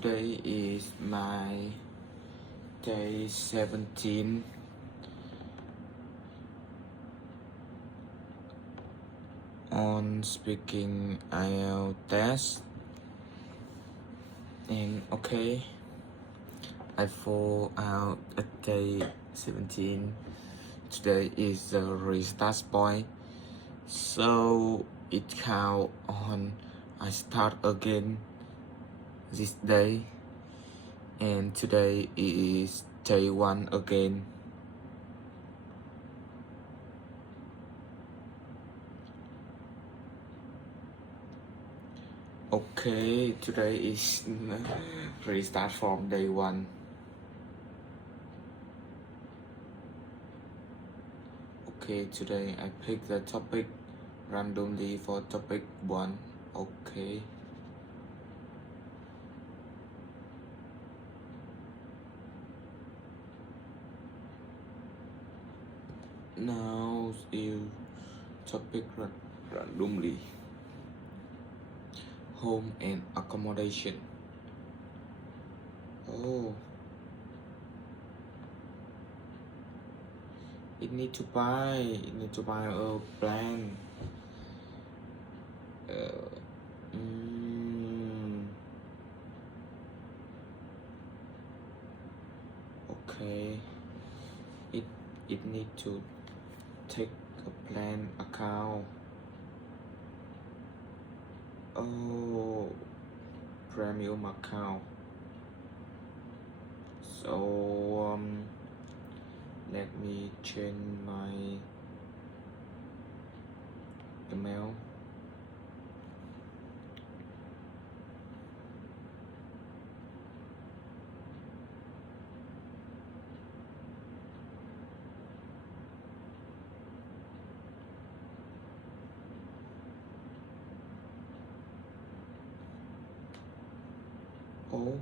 Today is my day 17 on speaking IELTS test, and okay, I fall out at day 17. Today is the restart point, so it count on I start again this day, and today is day 1 again. Okay, today is restart from day 1. Okay, today I pick the topic randomly for topic 1. Okay. Now you topic randomly. Home and accommodation. Oh, it need to buy a plan. Okay, it need to take a plan account. Oh, premium account. So let me change my email. Oh,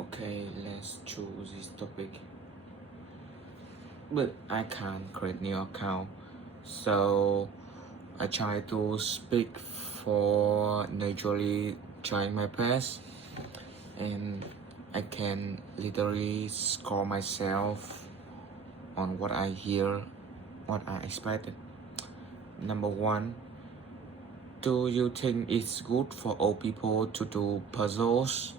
okay, let's choose this topic. But I can't create new account, so I try to speak for naturally, trying my best, and I can literally score myself on what I hear, what I expected. Number 1, do you think it's good for old people to do puzzles?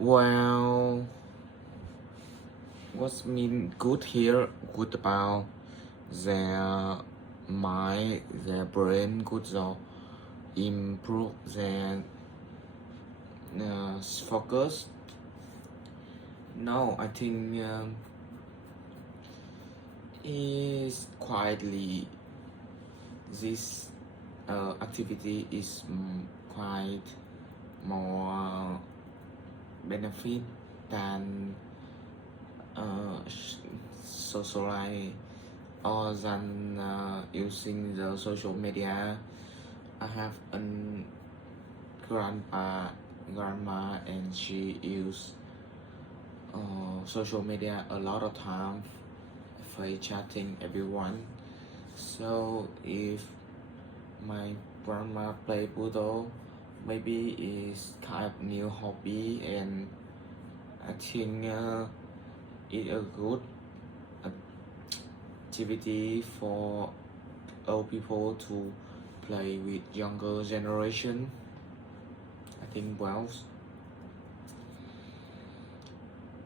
Well, what's mean good here? Good about their mind, their brain, good so improve their focus. No, I think is quietly this activity is quite more benefit than socialize or than using the social media. I have a grandma, and she use social media a lot of time for chatting everyone. So if my grandma play Puto, maybe it's kind of new hobby, and I think it's a good activity for old people to play with younger generation. I think well.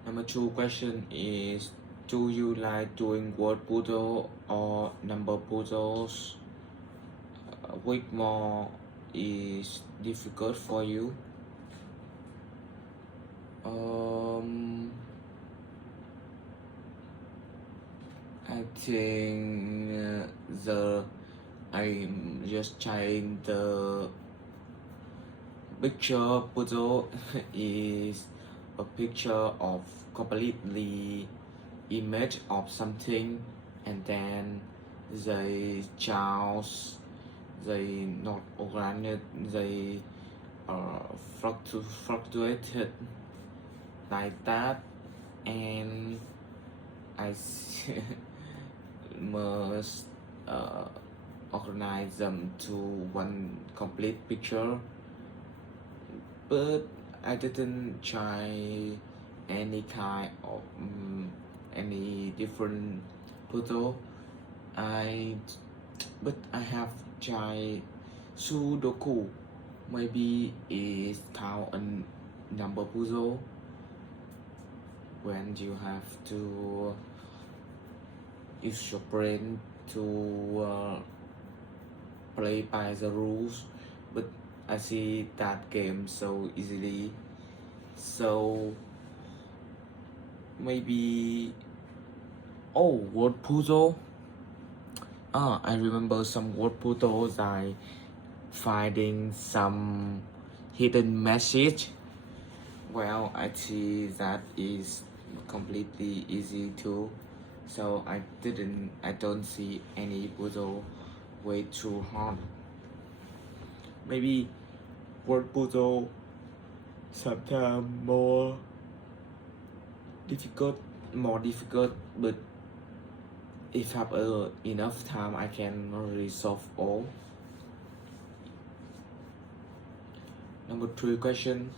Number 2 question is, do you like doing word puzzle or number puzzles? Which more is difficult for you? I think I'm just trying the picture puzzle is a picture of completely image of something, and then they choose, they not organic, they fluctuated like that, and I must uh, organize them to one complete picture, but I didn't try any kind of any different puzzle. I but I have tried Sudoku. Maybe it's count a number puzzle when you have to use your brain to play by the rules. But I see that game so easily, so maybe word puzzle. I remember some word puzzles. I finding some hidden message. Well, I see that is completely easy too. So I don't see any puzzle way too hard. Maybe word puzzle sometimes difficult, more difficult, but if I have enough time, I can resolve all. Number 3 question.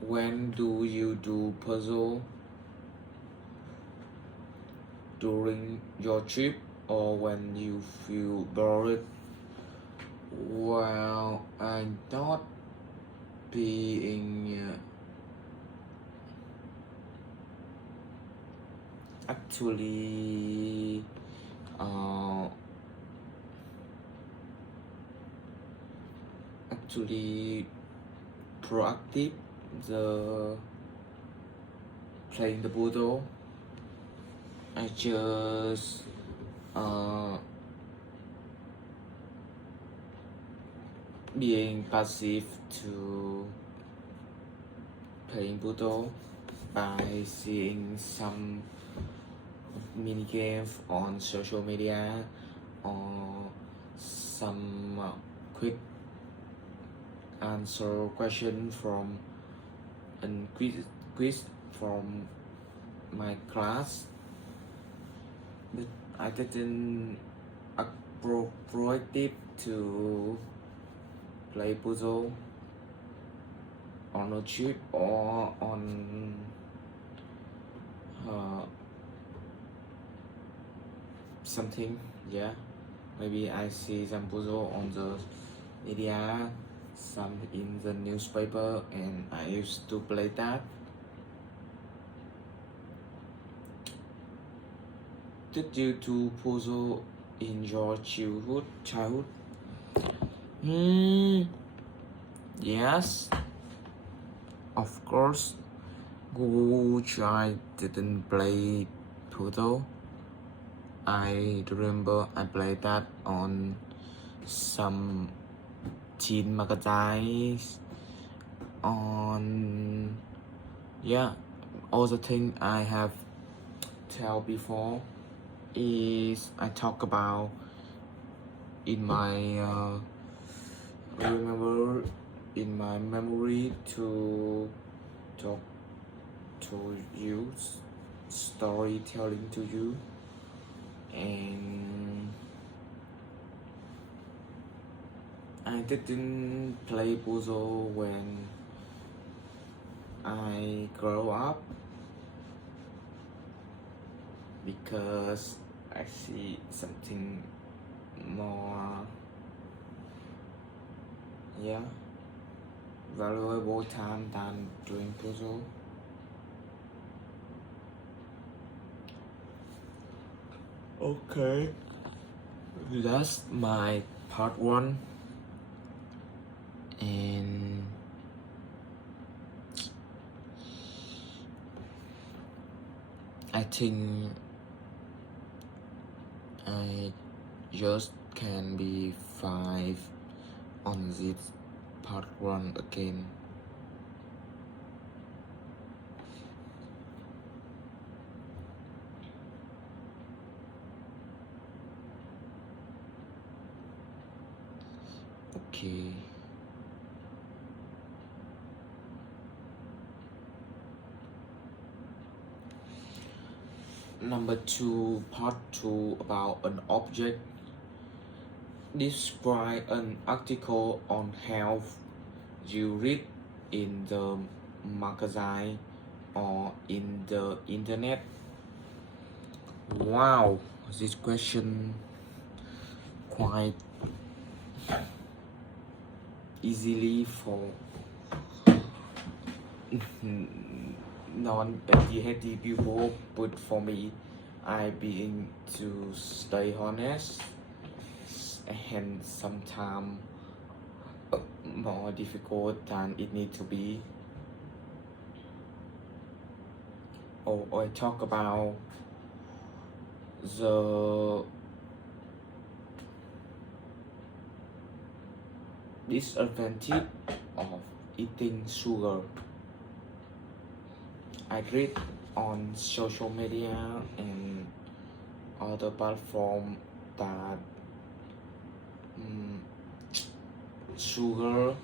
When do you do puzzle? During your trip or when you feel bored? Well, I not being actually actually proactive the playing the puzzle. I just being passive to playing puzzle by seeing some mini games on social media or some quick answer question from a quiz from my class, but I didn't proactive to play puzzle on a trip or on something. Yeah, maybe I see some puzzle on the media, some in the newspaper, and I used to play that. Did you do puzzle in your childhood? Yes, of course. Which I didn't play puzzle. I remember I played that on some teen magazines, on all the thing I have tell before is I talk about in my remember in my memory to talk to you, storytelling to you, and I didn't play puzzle when I grow up because I see something more valuable time than doing puzzle. Okay, that's my part 1, and I think I just can be 5 on this part 1 again. Okay. Number 2, part 2 about an object. Describe an article on health you read in the magazine or in the internet. Wow, this question quite easily for non-PhD people, but for me, I being to stay honest and sometimes more difficult than it need to be. I talk about the disadvantage of eating sugar. I read on social media and other platform that sugar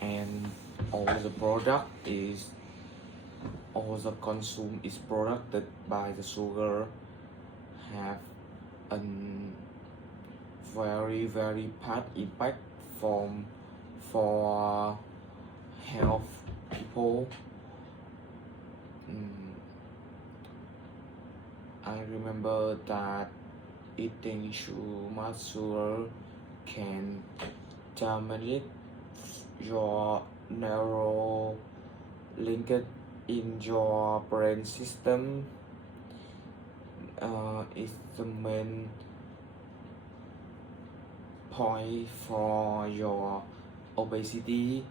and all the product is all the consume is produced by the sugar have a very bad impact for health people. I remember that eating too much sugar can damage your neural linkage in your brain system. It's the main point for your obesity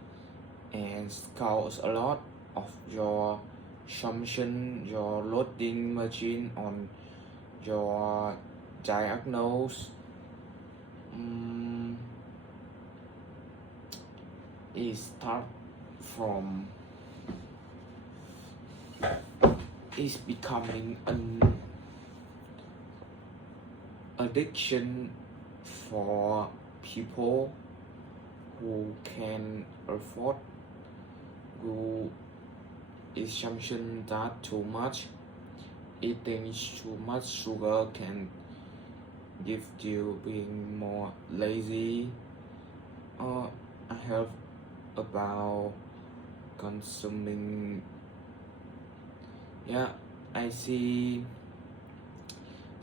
and cause a lot of your assumption, your loading machine on your diagnose. It start from is becoming an addiction for people who can afford, who assumption that too much eating too much sugar can give you being more lazy. I have about consuming. I see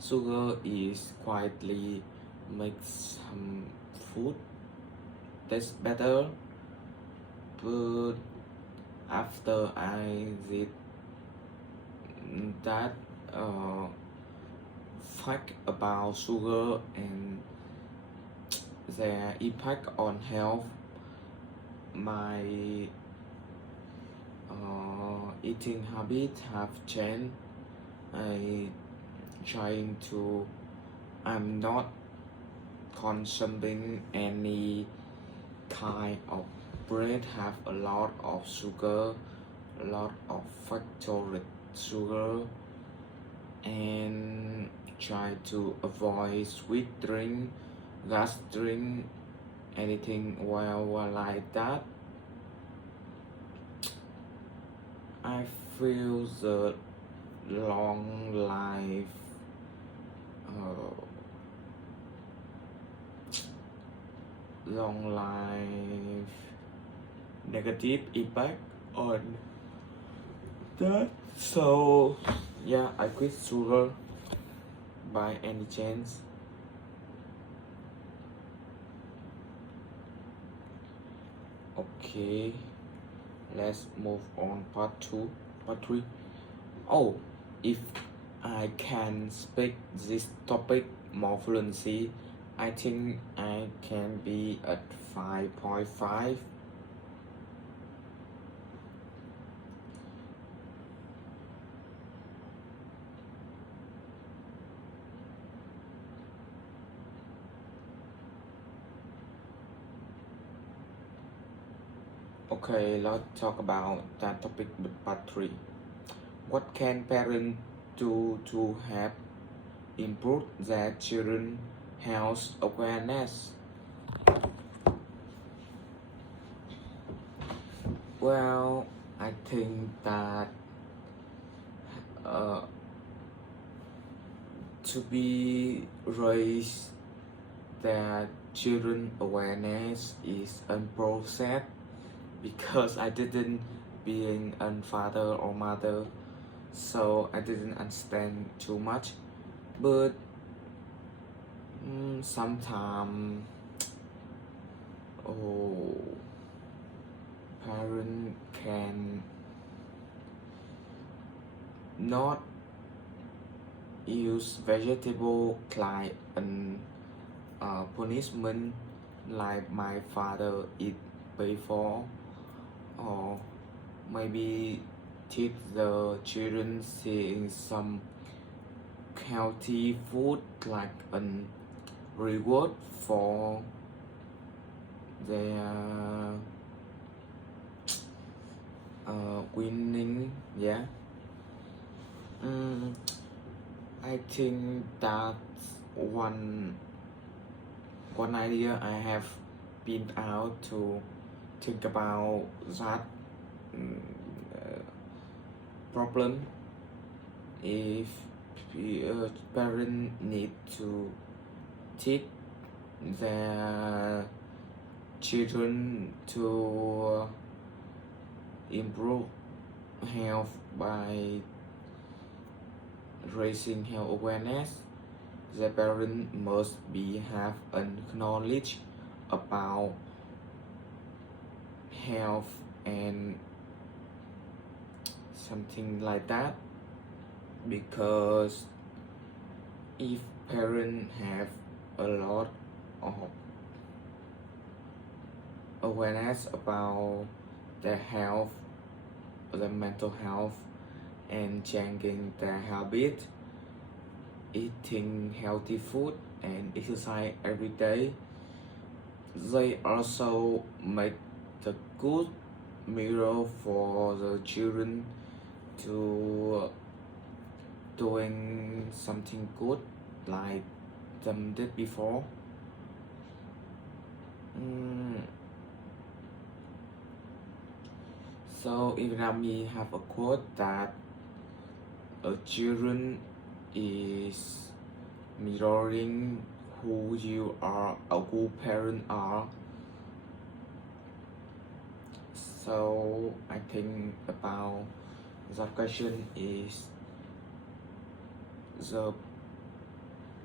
sugar is quietly makes some food taste better, but after I did that fact about sugar and their impact on health, my eating habit have changed. I'm not consuming any kind of bread have a lot of sugar, a lot of factory sugar, and try to avoid sweet drink, gas drink, anything well like that. I feel the long life negative impact on that. So I quit sugar by any chance. Okay, let's move on part 3. If I can speak this topic more fluency, I think I can be at 5.5. Okay, let's talk about that topic with part 3. What can parents do to help improve their children's health awareness? Well, I think that uh, to be raised their children awareness is a process because I didn't being a father or mother, so I didn't understand too much. But sometimes, oh, parent can not use vegetable like an punishment like my father eat before, or maybe teach the children seeing some healthy food like an reward for their winning. Yeah. mm, I think that's one idea I have been out to think about that mm, uh, problem. If parents need to teach their children to improve health by raising health awareness, the parent must be have a knowledge about health and something like that, because if parents have a lot of awareness about their health, their mental health, and changing their habit, eating healthy food and exercise every day, they also make the good mirror for the children to doing something good like them did before. Mm, so Ibrahim have a quote that a children is mirroring who you are or who parents are. So I think about that question is the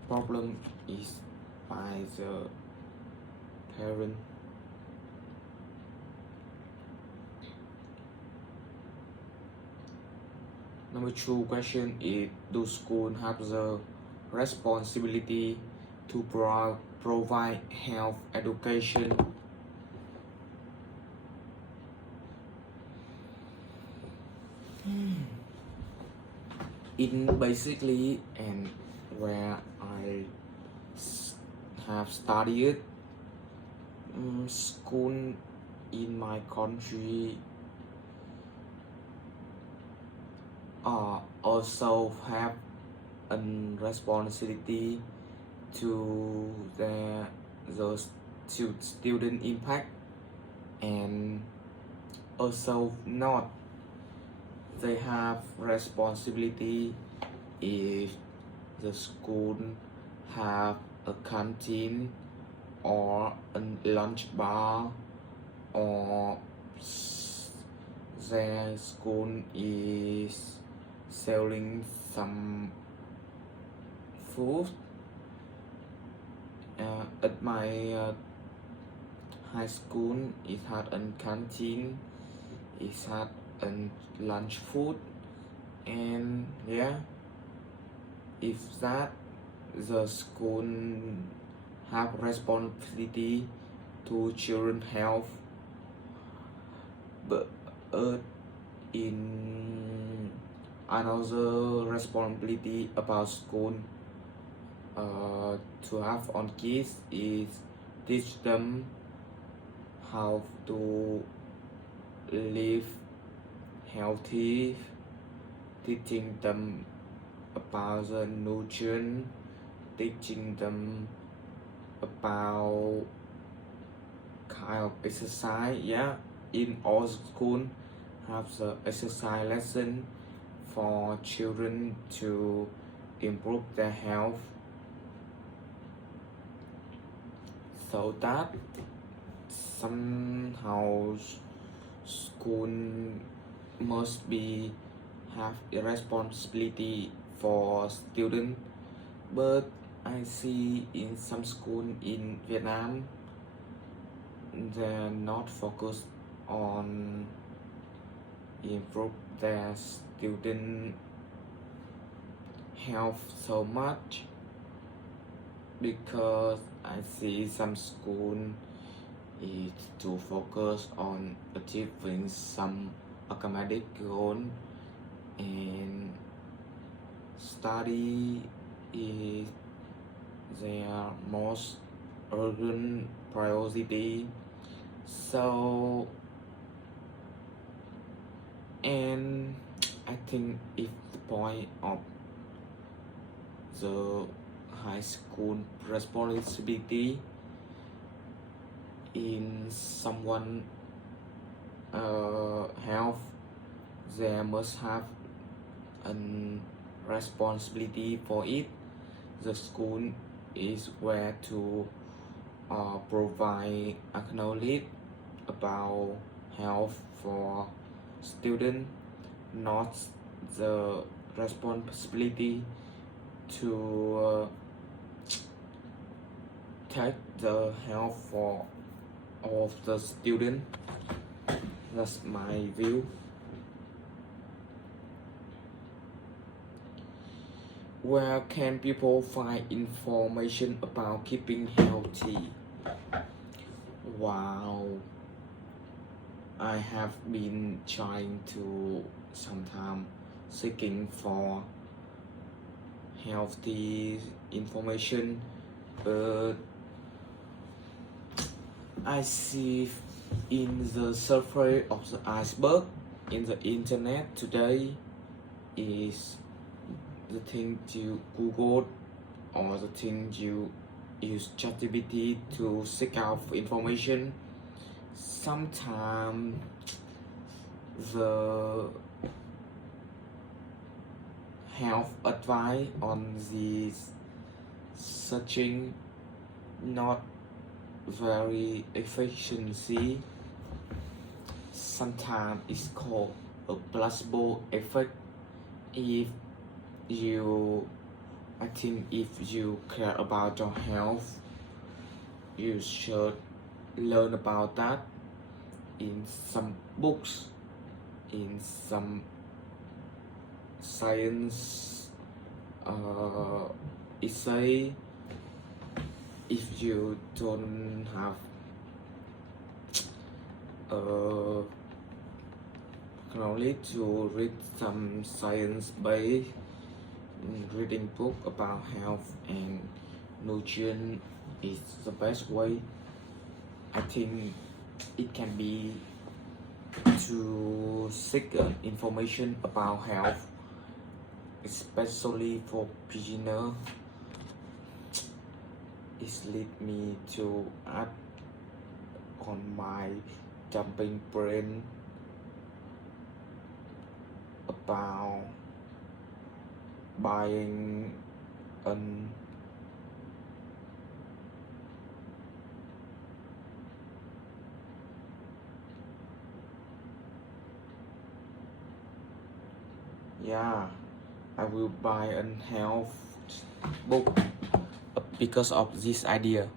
problem is by the parent. Number 2 question is, do school have the responsibility to provide health education? In basically and where I have studied, school in my country also have a responsibility to the student impact, and also not they have responsibility if the school have a canteen or a lunch bar, or their school is selling some food. At my high school, it had a canteen, it had a lunch food, and yeah, if that the school have responsibility to children health, but in another responsibility about school to have on kids is teach them how to live healthy, teaching them about the nutrition, teaching them about kind of exercise. Yeah, in all school have the exercise lesson for children to improve their health, so that somehow school must be have a responsibility for student. But I see in some school in Vietnam they're not focused on improve their student health so much, because I see some school is to focus on achieving some academic goal, and study is their most urgent priority. So, and I think if the point of the high school responsibility in someone health, they must have a responsibility for it. The school is where to provide knowledge about health for student, not the responsibility to take the health for all of the student. That's my view. Where can people find information about keeping healthy? Wow, I have been trying to sometimes seeking for healthy information, but I see in the surface of the iceberg in the internet today is the thing you Google or the thing you use ChatGPT to seek out for information. Sometimes the health advice on the searching not very efficiency. Sometimes it's called a placebo effect. If you, I think if you care about your health, you should learn about that in some books, in some science essay. If you don't have knowledge to read some science-based reading book about health and nutrition is the best way. I think it can be to seek information about health, especially for beginner. It lead me to add on my jumping brain about buying an yeah, I will buy a health book because of this idea.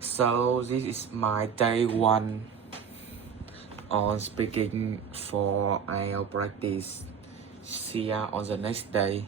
So this is my day 1 on speaking for IELTS practice. See ya on the next day.